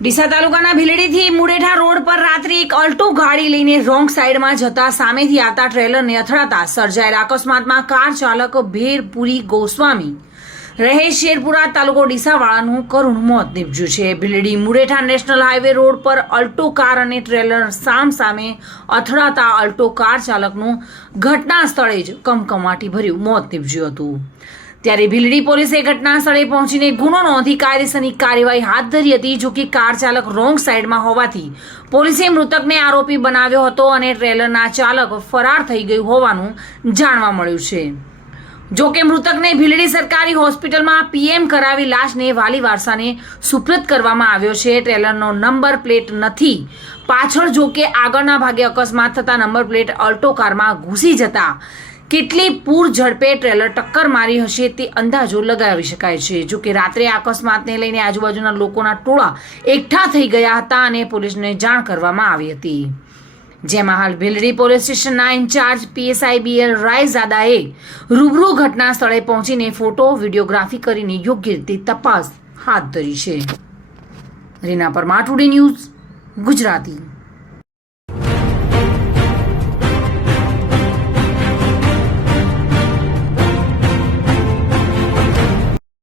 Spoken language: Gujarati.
ડીસા તાલુકાના ભીલડીથી મુડેઠા રોડ પર રાત્રે એક અલ્ટો ગાડી લઈને રોંગ સાઈડમાં જતા સામેથી આવતા ટ્રેલરને અથડાતા સર્જાયેલા અકસ્માતમાં કાર ચાલક ભેરપુરી ગોસ્વામી રહે શેરપુરા તાલુકો ડીસાવાળાનું કરુણ મોત નીપજ્યું છે। Bhildi Mudetha national highway road પર અલ્ટો કાર અને ટ્રેલર સામે અથડાતા અલ્ટો કાર ચાલકનું ઘટના સ્થળે જ કમકમાટી ભર્યું મોત નીપજ્યું હતું। ત્યારે ભીલડી પોલીસે ઘટના સ્થળે પહોંચીને ગુનો નોંધી કાયદેસરની કાર્યવાહી હાથ ધરી હતી। જો કે કાર ચાલક રોંગ સાઈડમાં હોવાથી પોલીસે મૃતકને આરોપી બનાવ્યો હતો અને ટ્રેલરના ચાલક ફરાર થઈ ગયું હોવાનું જાણવા મળ્યું છે। જો કે મૃતકને ભીલડી સરકારી હોસ્પિટલમાં પીએમ કરાવી લાશને વાલી વારસાને સુપ્રત કરવામાં આવ્યો છે। ટ્રેલરનો નંબર પ્લેટ નથી, પાછળ જો કે આગળના ભાગે અકસ્માત થતા નંબર પ્લેટ અલ્ટો કારમાં ઘૂસી જતા કેટલી પૂર ઝડપે ટ્રેલર ટક્કર મારી હશે તે અંદાજો લગાવી શકાય છે। જો કે રાત્રે અકસ્માતને લઈને આજુબાજુના લોકોના ટોળા એકઠા થઈ ગયા હતા અને પોલીસને જાણ કરવામાં આવી હતી, જેમાં હાલ ભીલડી પોલીસ સ્ટેશનના ઇન્ચાર્જ પીએસઆઈ બીએલ રાયઝાદાએ રૂબરૂ ઘટના સ્થળે પહોંચીને ફોટો વિડીયોગ્રાફી કરીને યોગ્ય રીતે તપાસ હાથ ધરી છે। Reena Parmar, today news, Gujarati.